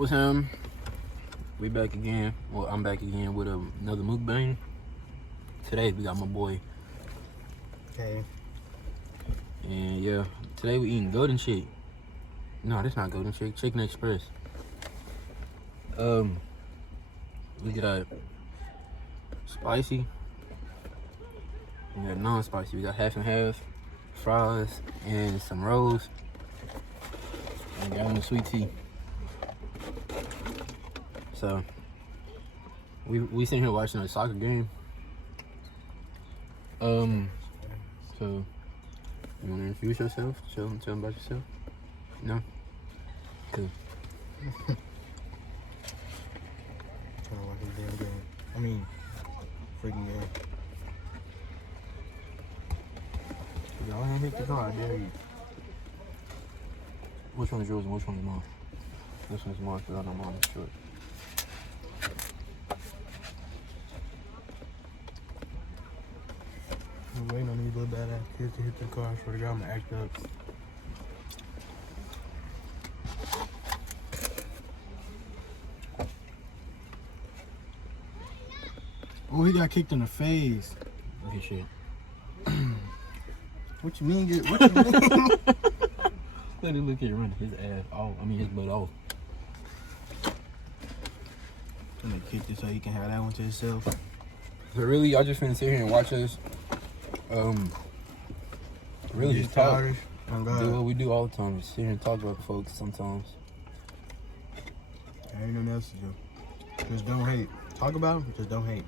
What's him? We back again. Well, I'm back again with another mukbang. Today we got my boy. Okay. And yeah, today we eating golden shake. No, that's not golden shake. Chicken Express. We got spicy. We got non-spicy. We got half and half, fries, and some rolls. And got on the sweet tea. So we sitting here watching a soccer game. So you wanna introduce yourself? Tell them about yourself. No? Cool. Trying to watch this damn game. I mean, freaking game. Y'all ain't hit the car, I dare you. Which one is yours and which one is mine? This one's mine because I know mine is short. I'm waiting on these little badass kids to hit the car. I swear to God, I'm gonna act up. Oh, he got kicked in the face. Good shit. What you mean? What you mean? Let him look at running his ass off. I mean his butt off. I'm gonna kick this so he can have that one to himself. So really, y'all just finna sit here and watch us. Really just talk. Oh, God. Do what we do all the time. Just sit here and talk about folks sometimes. There ain't nothing else to do. Just don't hate. Talk about them, just don't hate.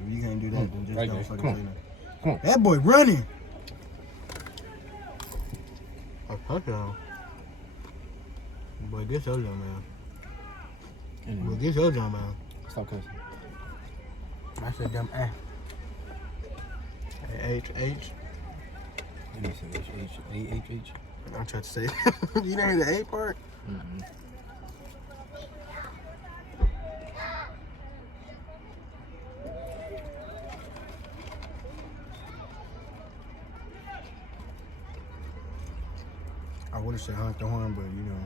If you can't do that, then just Right don't there. fucking Come on. say nothing. Come on. That boy running. Oh, fuck on. Boy, this your young man. Anyway, Boy, this your young man. stop cussing. I said dumb eh. H. Let me say H. I'm trying to say it. You didn't hear the A part? Mm-mm. I would have said honk the horn, but you know.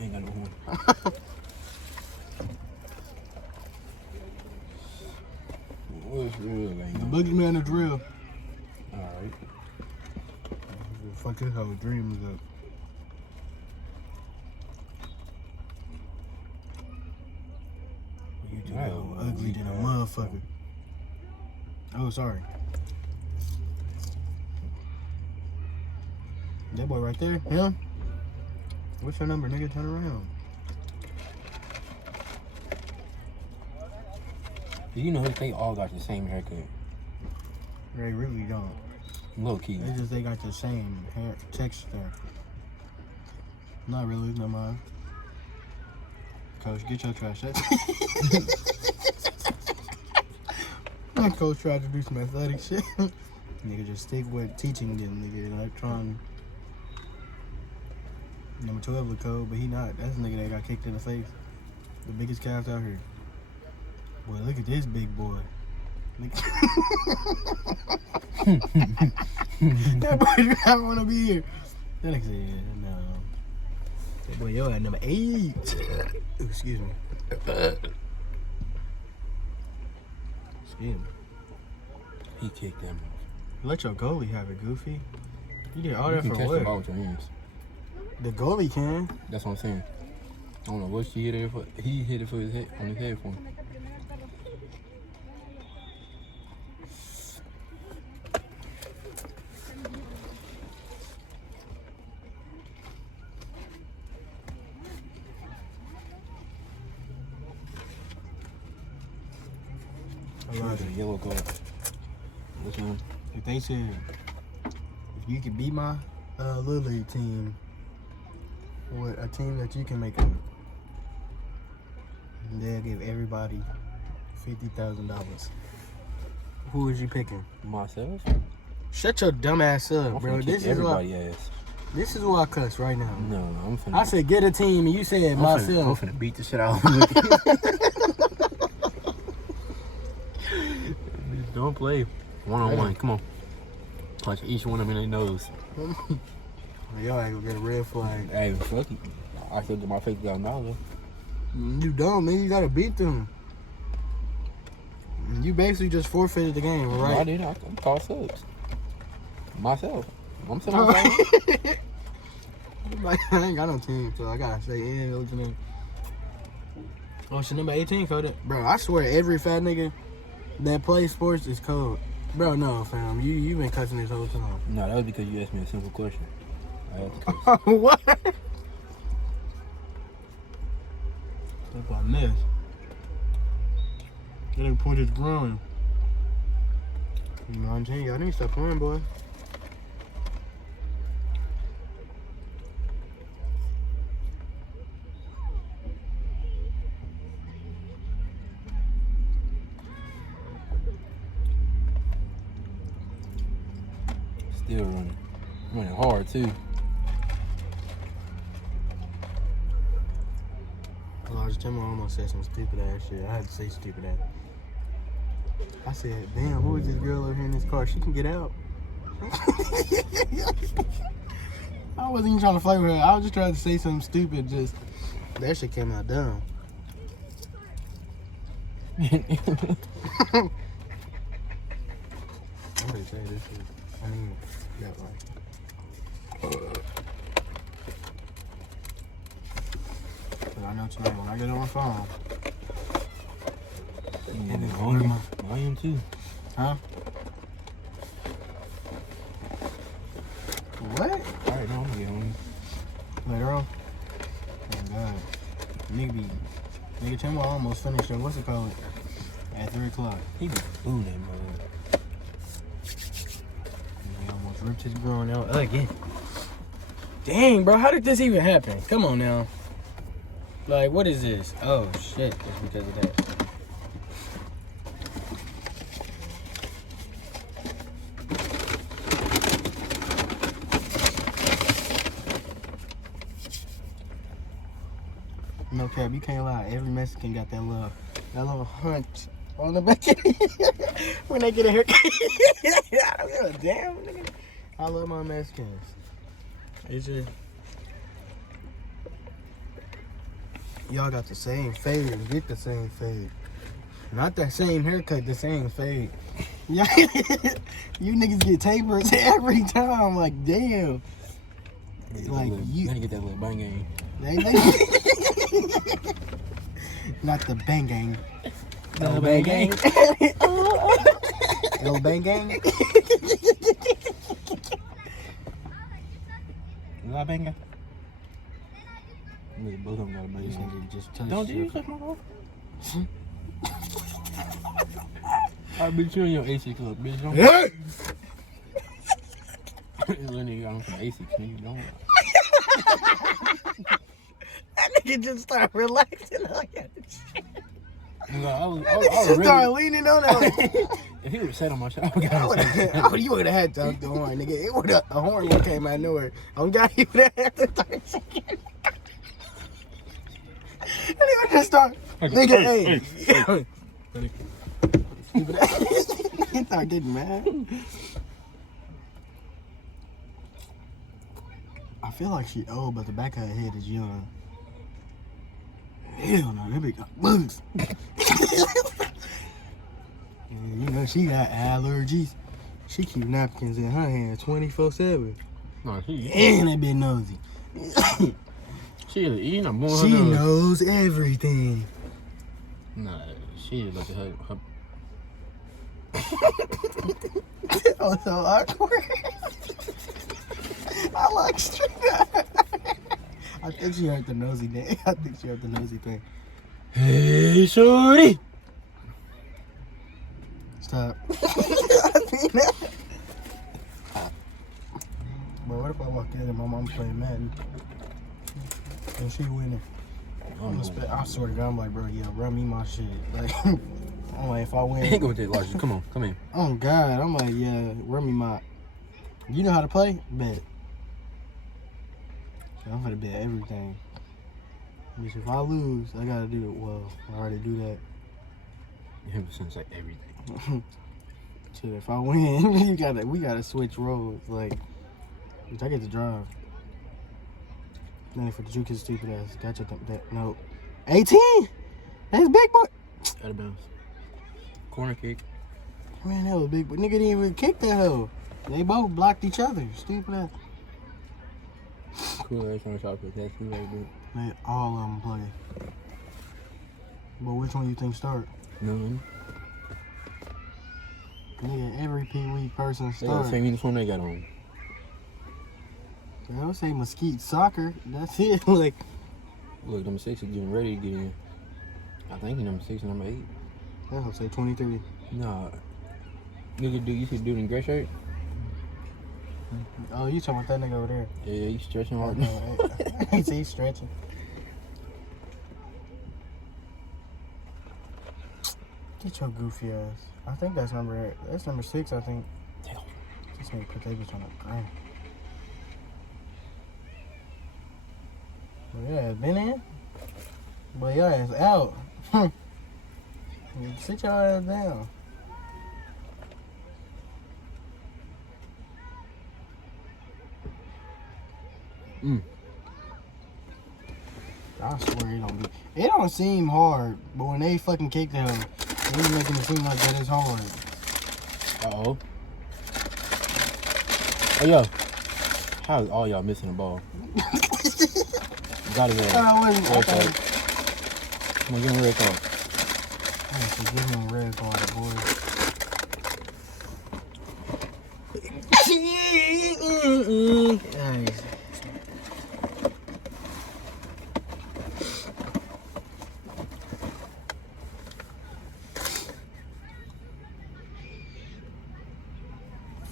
Ain't got no horn. What's real, The man? boogeyman is real. Alright. Fuck this how a dream is up. You do ugly than a motherfucker. Oh, sorry. That boy right there, him? What's your number, nigga? Turn around. You know they all got the same haircut. They really don't. Low key. It's just they got the same hair texture. Not really, no mind. Coach, get your trash out. My coach tried to do some athletic shit. Nigga, just stick with teaching them, nigga. Electron. Number 12 the code, but he not. That's the nigga that got kicked in the face. The biggest calf out here. Boy, look at this big boy. That boy do not want to be here. That nigga said, no. That boy, yo, at number 8. Excuse me. Excuse me. He kicked them off. Let your goalie have it, Goofy. You did all You that can for catch the ball what? with your hands. The goalie can. That's what I'm saying. I don't know what she hit it for. He hit it for his head on his head for him. I love The it. yellow card. Which one? If they said, if you could beat my Little League team, what a team that you can make up, they'll give everybody $50,000. Who is you picking? Myself? Shut your dumb ass up, I'm bro. finna kick This is why. everybody ass. This is why I cuss right now. No, I'm finna. I said get a team, and you said I'm myself. finna beat the shit out of him. Don't play. One on one. Come on. Punch each one of them in their nose. Y'all ain't gonna get a red flag. Hey, fuck it. I still get my $50,000. You don't, man. You gotta beat them. You basically just forfeited the game, No, right? I didn't. I'm called subs. Myself. I'm saying myself. Like, I ain't got no team, so I gotta say, yeah, what's your name? Oh, shit, number 18 coded. Bro, I swear every fat nigga that plays sports is cold. Bro, no, fam. You been cussing this whole time. No, that was because you asked me a simple question. I had to cuss. What? That's a mess. That point is growing. 19, y'all need to stop playing, boy. Still running. Running hard, too. Oh, I was telling you I almost said some stupid ass shit. I had to say stupid ass. I said, damn, who is this girl over here in this car? She can get out. I wasn't even trying to fight with her. I was just trying to say something stupid. Just that shit came out dumb. I'm gonna say this shit. I mean, that like. But I know tonight when I get on my phone. I am too. Huh? What? Alright, no, I'm gonna get home. Later on? Oh god. Nigga Timbo almost finished it. What's it called? At 3 o'clock. He be booing that mother. He almost ripped his groin out again. Dang, bro, how did this even happen? Come on now. Like, what is this? Oh shit, it's because of that. No cap, you can't lie. Every Mexican got that little hunch on the back of their head when they get a haircut. I don't give a damn, nigga. I love my Mexicans. It's just y'all got the same fade and get the same fade. Not that same haircut, the same fade. Yeah, you niggas get tapers every time. Like, damn. Like you gotta get that little bang game. Not the bang gang. The bang gang. El bang gang. La banga. Both of them got a bang game. Just touch. Don't you touch my car? I beat you in your AC club, bitch. Don't. Little nigga got him from AC club. You don't. That nigga just started relaxing. Like that shit. I was Just really. started leaning on that. If he would have sat on my shit, I would You would have had to the horn, nigga. It would have a horn would came out of nowhere. On God, he would have had to start singing. And he would just start, nigga, hey. He started getting mad. I feel like she old, but the back of her head is young. Hell no, that bitch got bugs. And you know she got allergies. She keep napkins in her hand 24/7. No, she. And that bitch nosy. She is eating. I'm She knows everything. Nah, she is like her. That was so awkward. I like straight up. I think she heard the nosy thing. I think she heard the nosy thing. Hey, shorty. Stop. I seen that. But what if I walk in and my mom playing Madden and she winning? I swear to God, I'm like, bro, yeah, run me my shit. Like, I'm like, if I win. Ain't go with that logic. Come on, come in. Oh God, I'm like, yeah, run me my. You know how to play? Bet. I'm gonna bet everything. Because if I lose, I gotta do it. Well, I already do that. Ever since like everything. Shit, if I win, we gotta switch roles. Like, which I get to drive. Then for the juke his stupid ass. Gotcha. That no. 18. That's big boy. Out of bounds. Corner kick. Man, that was big boy. Nigga didn't even kick that hoe. They both blocked each other. Stupid ass. Cool ass on the shot put. That's cool right there. They all of them play. But which one you think start? None. Nigga, every Pee Wee person They got the start. same uniform they got on. I would say Mesquite Soccer. That's it. Like, Look, number 6 is getting ready to get in. I think he's number 6 and number 8. I would say 23. Nah. Nigga, you see the dude in gray shirt? Oh, you talking about that nigga over there? Yeah, he's stretching hard. He's stretching. Get your goofy ass. I think that's number 6, I think. This nigga put that bitch on the ground. But yeah, been in. But your ass out. Sit your ass down. I swear it don't be. It don't seem hard, but when they fucking kick them, they be making it seem like that is hard. Uh-oh. Oh, yo. How is all y'all missing the ball? Got it there. I wasn't. Red card. Come on, give him a red card. I should give him a red card, boy. Nice.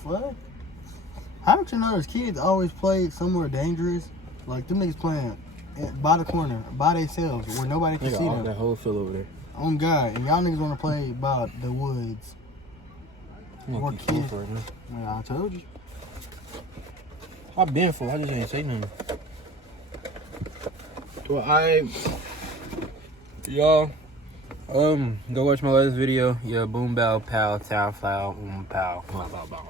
What? How don't you know those kids always play somewhere dangerous? Like them niggas playing by the corner, by themselves, where nobody can see them. That whole field over there. On God, and y'all niggas want to play by the woods. I'm More gonna keep going kids. for it, man. Yeah, I told you. I been for. I just ain't say nothing. Well, y'all, go watch my latest video. Yeah, boom, bow, pow, tow, flow, pow, blah, blah, blah.